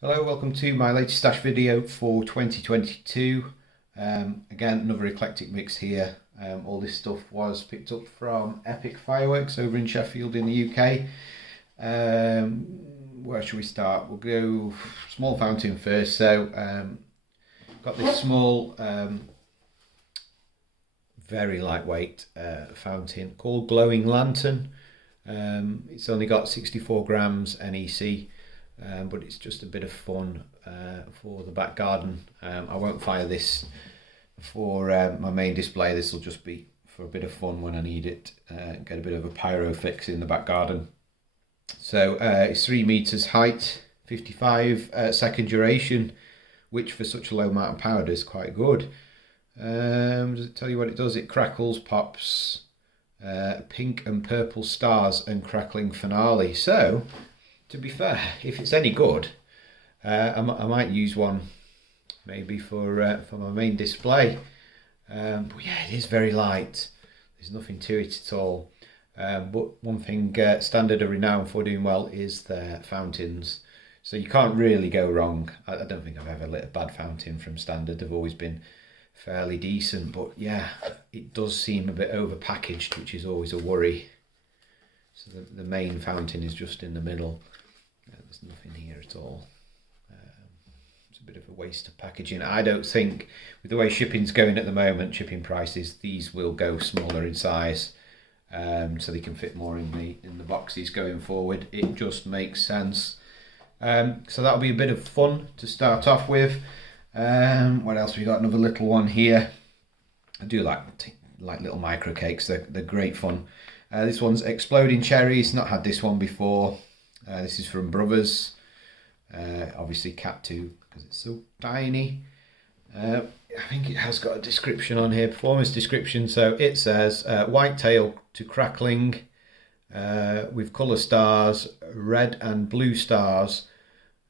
Hello, welcome to my latest stash video for 2022. Again, another eclectic mix here. All this stuff was picked up from Epic Fireworks over in Sheffield in the UK. Where should we start? We'll go small fountain first. So, got this small, very lightweight fountain called Glowing Lantern. It's only got 64 grams NEC. But it's just a bit of fun for the back garden. I won't fire this for my main display. This will just be for a bit of fun when I need it. Get a bit of a pyro fix in the back garden. So it's 3 meters height, 55 second duration, which for such a low amount of powder is quite good. Does it tell you what it does? It crackles, pops, pink and purple stars and crackling finale. So, to be fair, if it's any good, I might use one maybe for my main display. But yeah, it is very light. There's nothing to it at all. But one thing Standard are renowned for doing well is their fountains. So you can't really go wrong. I don't think I've ever lit a bad fountain from Standard. They've always been fairly decent. But yeah, it does seem a bit over packaged, which is always a worry. So the main fountain is just in the middle. There's nothing here at all. It's a bit of a waste of packaging. I don't think, with the way shipping's going at the moment, shipping prices, these will go smaller in size, so they can fit more in the boxes going forward. It just makes sense. So that'll be a bit of fun to start off with. What else we got? Another little one here. I do like little micro cakes. They're great fun. This one's Exploding Cherries. Not had this one before. This is from Brothers. Obviously Cat 2 because it's so tiny. I think it has got a description on here, performance description. So it says white tail to crackling with colour stars, red and blue stars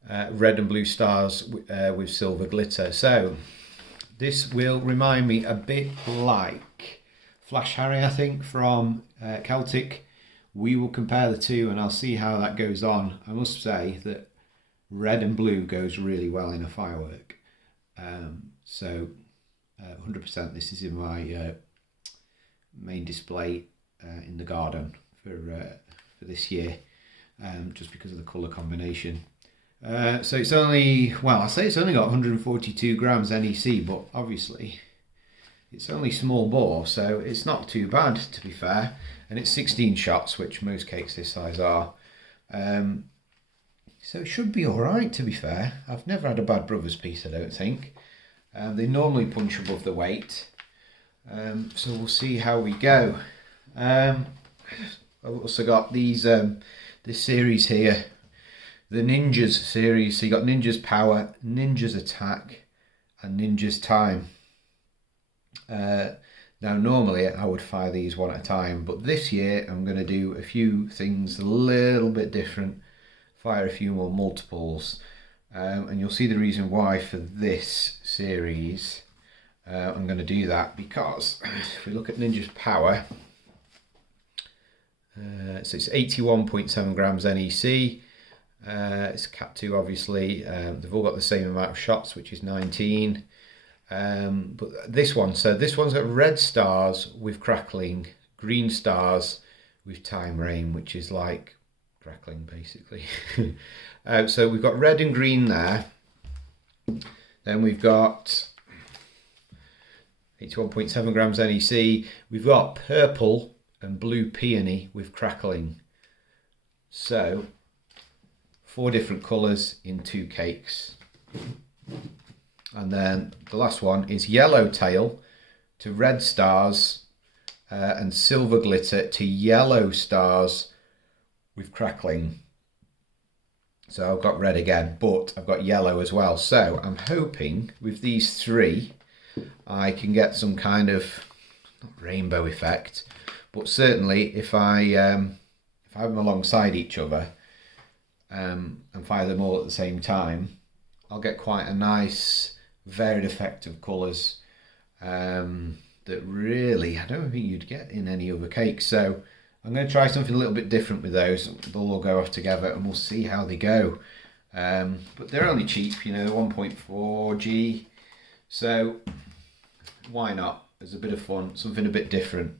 with silver glitter. So this will remind me a bit like Flash Harry, I think, from Celtic. We will compare the two and I'll see how that goes on. I must say that red and blue goes really well in a firework. So 100% this is in my main display in the garden for this year, just because of the colour combination. So it's only, well, I say it's only got 142 grams NEC, but obviously it's only small bore, so it's not too bad, to be fair. And it's 16 shots, which most cakes this size are. So it should be all right, to be fair. I've never had a bad Brothers piece, I don't think. They normally punch above the weight. So we'll see how we go. I've also got these this series here, the Ninjas series. So you got Ninjas Power, Ninjas Attack, and Ninjas Time. Now normally I would fire these one at a time, but this year I'm going to do a few things a little bit different, fire a few more multiples, and you'll see the reason why for this series. I'm going to do that because if we look at Ninja's Power, so it's 81.7 grams NEC, it's Cat 2 obviously, they've all got the same amount of shots, which is 19. But this one's got red stars with crackling, green stars with time rain, which is like crackling basically. So we've got red and green there. Then we've got 81.7 grams NEC. We've got purple and blue peony with crackling. So 4 different colours in 2 cakes. And then the last one is yellow tail to red stars and silver glitter to yellow stars with crackling. So I've got red again, but I've got yellow as well. So I'm hoping with these 3 I can get some kind of, not rainbow effect, but certainly if I have them alongside each other and fire them all at the same time, I'll get quite a nice varied effect of colours that really I don't think you'd get in any other cake. So I'm going to try something a little bit different with those. They'll all go off together and we'll see how they go. But they're only cheap, you know, 1.4G. So why not? It's a bit of fun, something a bit different.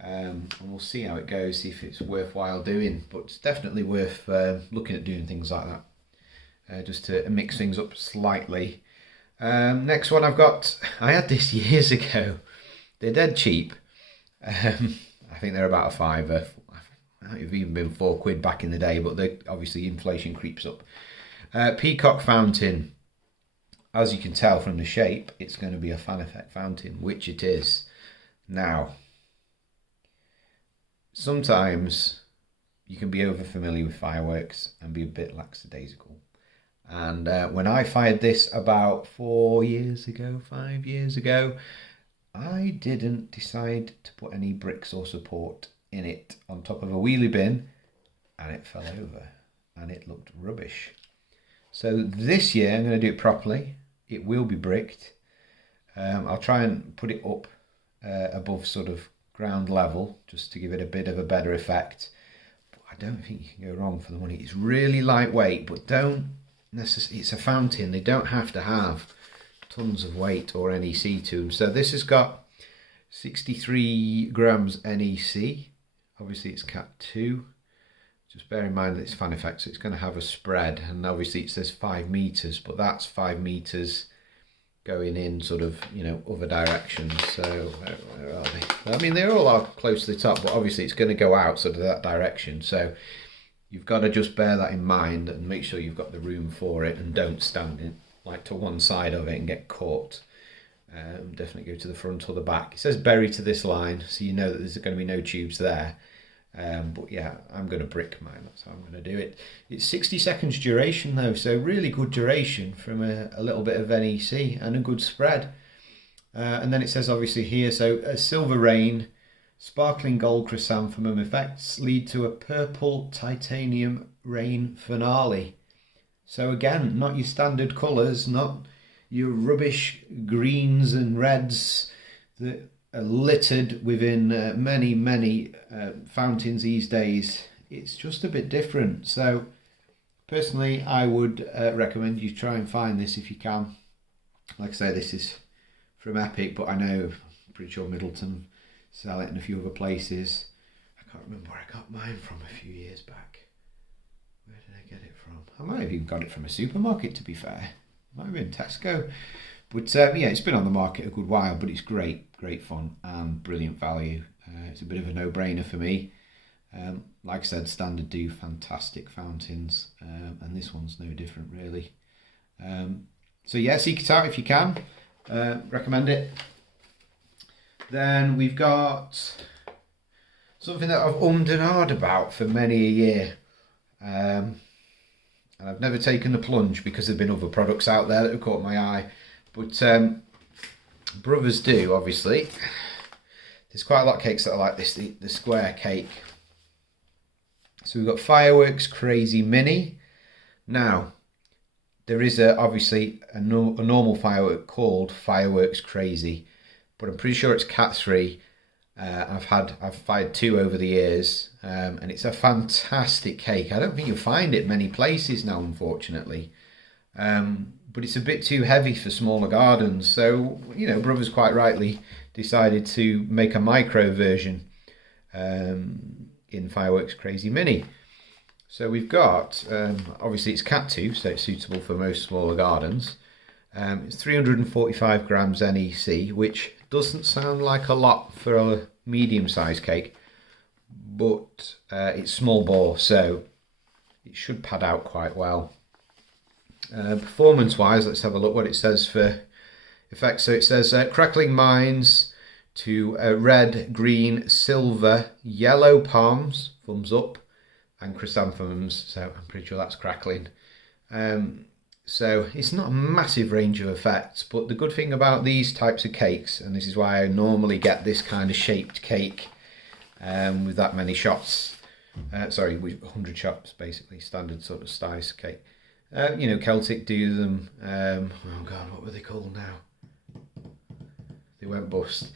And we'll see how it goes, see if it's worthwhile doing. But it's definitely worth looking at doing things like that, just to mix things up slightly. Next one I've got, I had this years ago. They're dead cheap. I think they're about a fiver. Might have even been £4 back in the day, but obviously inflation creeps up. Peacock fountain. As you can tell from the shape, it's going to be a fan effect fountain, which it is. Now, sometimes you can be over familiar with fireworks and be a bit lackadaisical. And when I fired this about 5 years ago, I didn't decide to put any bricks or support in it on top of a wheelie bin, and it fell over and it looked rubbish. So this year I'm going to do it properly. It will be bricked. I'll try and put it up above sort of ground level just to give it a bit of a better effect. But I don't think you can go wrong for the money. It's really lightweight, but don't necessarily, it's a fountain. They don't have to have tons of weight or NEC to them. So this has got 63 grams NEC. Obviously it's Cat 2. Just bear in mind that it's fan effect, so it's going to have a spread, and obviously it says 5 meters, but that's 5 meters going in sort of, you know, other directions. So where are they? I mean, they all are close to the top, but obviously it's going to go out sort of that direction. So you've got to just bear that in mind and make sure you've got the room for it, and don't stand in like to one side of it and get caught. Definitely go to the front or the back. It says bury to this line, so you know that there's going to be no tubes there. But yeah, I'm going to brick mine. That's how I'm going to do it. It's 60 seconds duration though, so really good duration from a little bit of NEC and a good spread. And then it says obviously here, so a silver rain, sparkling gold chrysanthemum effects lead to a purple titanium rain finale. So again, not your standard colours, not your rubbish greens and reds that are littered within many fountains these days. It's just a bit different. So personally, I would recommend you try and find this if you can. Like I say, this is from Epic, but I know, I'm pretty sure Middleton sell it in a few other places. I can't remember where I got mine from a few years back. Where did I get it from? I might have even got it from a supermarket, to be fair. Might have been Tesco. But yeah, it's been on the market a good while, but it's great fun and brilliant value. It's a bit of a no-brainer for me. Like I said, standard do fantastic fountains, and this one's no different really. So yeah, seek it out if you can. Recommend it. Then we've got something that I've ummed and ahed about for many a year. And I've never taken the plunge because there have been other products out there that have caught my eye. But Brothers do, obviously. There's quite a lot of cakes that are like this, the square cake. So we've got Fireworks Crazy Mini. Now, there is obviously a normal firework called Fireworks Crazy, but I'm pretty sure it's Cat 3. I've fired 2 over the years, and it's a fantastic cake. I don't think you'll find it many places now, unfortunately. But it's a bit too heavy for smaller gardens. So, you know, Brothers quite rightly decided to make a micro version in Fireworks Crazy Mini. So we've got, obviously it's Cat 2, so it's suitable for most smaller gardens. It's 345 grams NEC, which doesn't sound like a lot for a medium-sized cake, but it's small bore, so it should pad out quite well. Performance-wise, let's have a look what it says for effects. So it says crackling mines to red, green, silver, yellow palms, thumbs up, and chrysanthemums. So I'm pretty sure that's crackling. So it's not a massive range of effects, but the good thing about these types of cakes, and this is why I normally get this kind of shaped cake with that many shots, with 100 shots basically, standard sort of size cake. You know, Celtic do them, oh god, what were they called now? They went bust.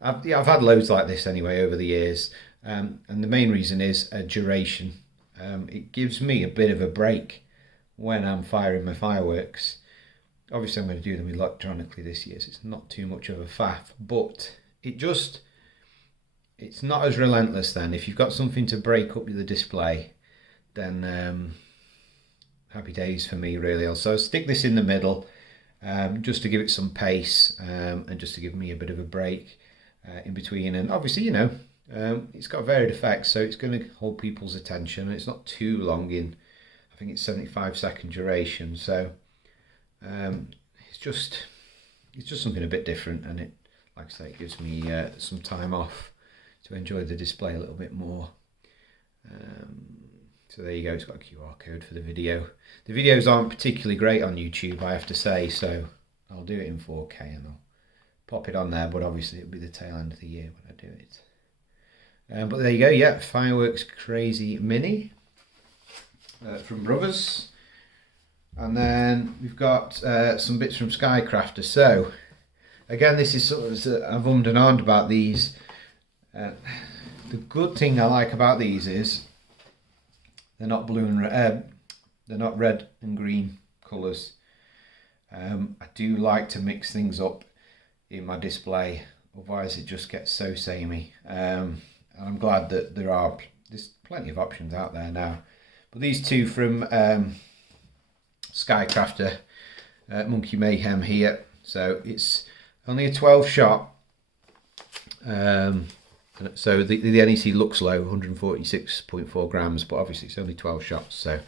I've had loads like this anyway over the years, and the main reason is duration. It gives me a bit of a break when I'm firing my fireworks. Obviously I'm going to do them electronically this year, so it's not too much of a faff, but it's not as relentless then. If you've got something to break up the display, then happy days for me really. So I'll stick this in the middle, just to give it some pace, and just to give me a bit of a break in between. And obviously, it's got varied effects, so it's going to hold people's attention, and it's not too long in. I think it's 75-second duration, so it's just something a bit different, and it, like I say, it gives me some time off to enjoy the display a little bit more. So there you go, it's got a QR code for the video. The videos aren't particularly great on YouTube, I have to say, so I'll do it in 4K and I'll pop it on there, but obviously it'll be the tail end of the year when I do it. But there you go, yeah, Fireworks Crazy Mini from Brothers. And then we've got some bits from Skycrafter. So again, this is sort of, I've ummed and ahed about these. The good thing I like about these is they're not blue and they're not red and green colours. I do like to mix things up in my display, otherwise it just gets so samey. And I'm glad that there's plenty of options out there now. But these two from Skycrafter, Monkey Mayhem here. So it's only a 12 shot. So the NEC looks low, 146.4 grams, but obviously it's only 12 shots, so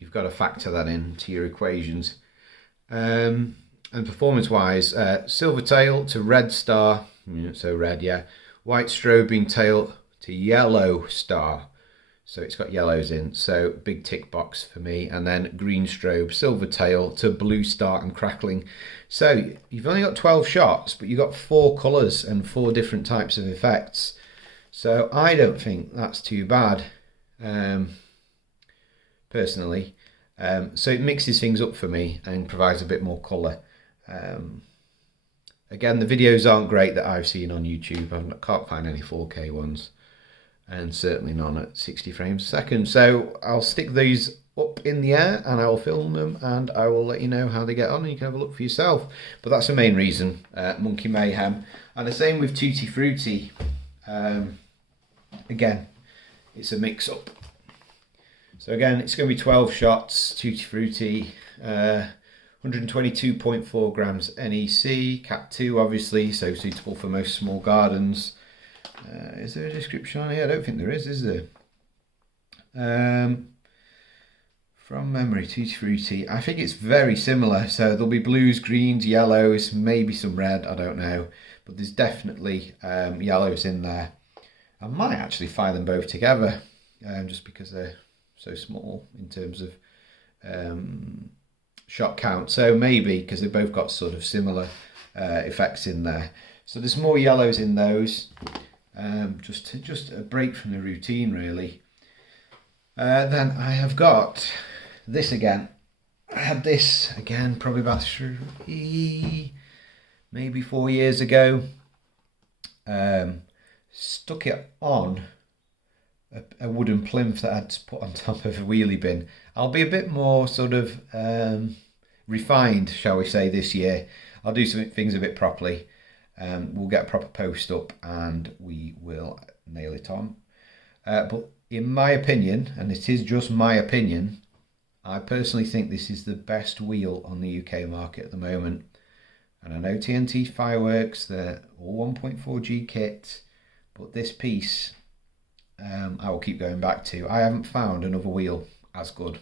you've got to factor that into your equations. And performance-wise, silver tail to red star, so red, yeah. White strobing tail to yellow star, so it's got yellows in, so big tick box for me. And then green strobe, silver tail to blue star and crackling. So you've only got 12 shots, but you've got 4 colours and 4 different types of effects. So I don't think that's too bad, personally. So it mixes things up for me and provides a bit more colour. Again, the videos aren't great that I've seen on YouTube. I can't find any 4K ones, and certainly none at 60 frames a second. So I'll stick these up in the air and I will film them and I will let you know how they get on, and you can have a look for yourself. But that's the main reason, Monkey Mayhem. And the same with Tutti Frutti. Again, it's a mix-up. So again, it's going to be 12 shots, Tutti Frutti, 122.4 grams NEC, Cat 2 obviously, so suitable for most small gardens. Is there a description on here? I don't think there is there? From memory, Tutti Frutti, I think it's very similar, so there'll be blues, greens, yellows, maybe some red, I don't know, but there's definitely yellows in there. I might actually fire them both together, just because they're so small in terms of shot count. So maybe, because they've both got sort of similar effects in there. So there's more yellows in those, just a break from the routine really. Then I have got this again. I had this again probably about 3, maybe 4 years ago. Stuck it on a wooden plinth that I'd put on top of a wheelie bin. I'll be a bit more sort of refined, shall we say, this year. I'll do some things a bit properly. We'll get a proper post up and we will nail it on. But in my opinion, and it is just my opinion, I personally think this is the best wheel on the UK market at the moment. And I know TNT Fireworks, they're all 1.4G kit, but this piece I will keep going back to. I haven't found another wheel as good,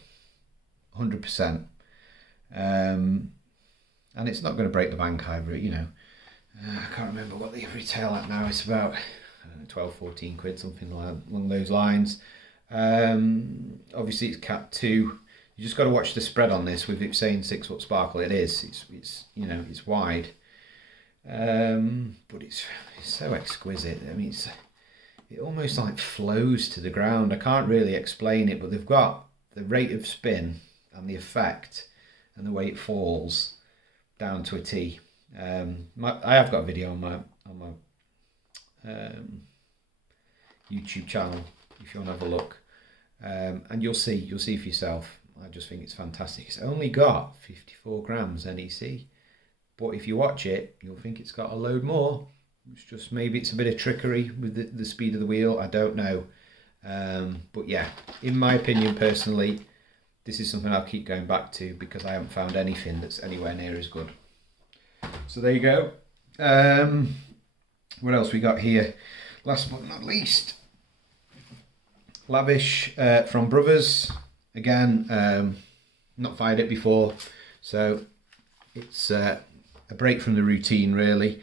100%. And it's not going to break the bank either, I can't remember what they retail at now. It's about 12, 14 quid, something along those lines. Obviously it's Cat 2. You just got to watch the spread on this. With it saying 6-foot sparkle, it is. It's it's wide, but it's so exquisite. I mean, it almost like flows to the ground. I can't really explain it, but they've got the rate of spin and the effect and the way it falls down to a T. I have got a video on my YouTube channel if you want to have a look, and you'll see for yourself. I just think it's fantastic. It's only got 54 grams NEC, but if you watch it, you'll think it's got a load more. It's just, maybe it's a bit of trickery with the speed of the wheel, I don't know. But yeah, in my opinion personally, this is something I'll keep going back to because I haven't found anything that's anywhere near as good. So there you go. What else we got here? Last but not least, Lavish from Brothers. Again, not fired it before, so it's a break from the routine really.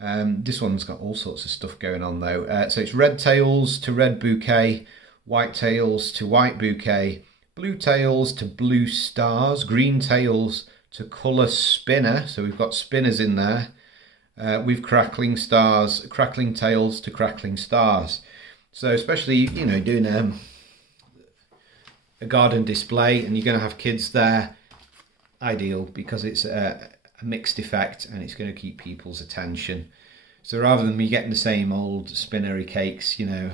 This one's got all sorts of stuff going on though. So it's red tails to red bouquet, white tails to white bouquet, blue tails to blue stars, green tails to colour spinner. So we've got spinners in there. With crackling stars, crackling tails to crackling stars. So especially, you know, doing a garden display and you're going to have kids there, ideal, because it's a mixed effect and it's going to keep people's attention. So rather than me getting the same old spinnery cakes, you know,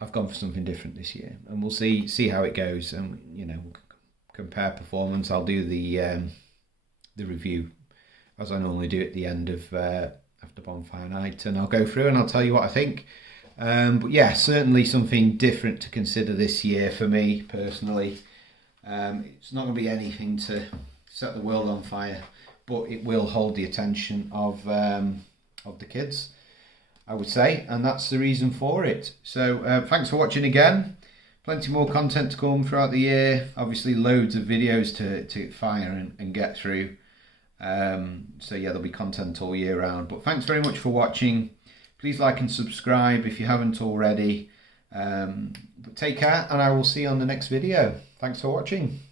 I've gone for something different this year, and we'll see how it goes, and you know, we'll compare performance. I'll do the review as I normally do at the end of after bonfire night, and I'll go through and I'll tell you what I think. But yeah, certainly something different to consider this year for me personally. It's not going to be anything to set the world on fire, but it will hold the attention of the kids, I would say, and that's the reason for it. So thanks for watching again. Plenty more content to come throughout the year. Obviously loads of videos to fire and get through. So yeah, there'll be content all year round. But thanks very much for watching. Please like and subscribe if you haven't already. But take care, and I will see you on the next video. Thanks for watching.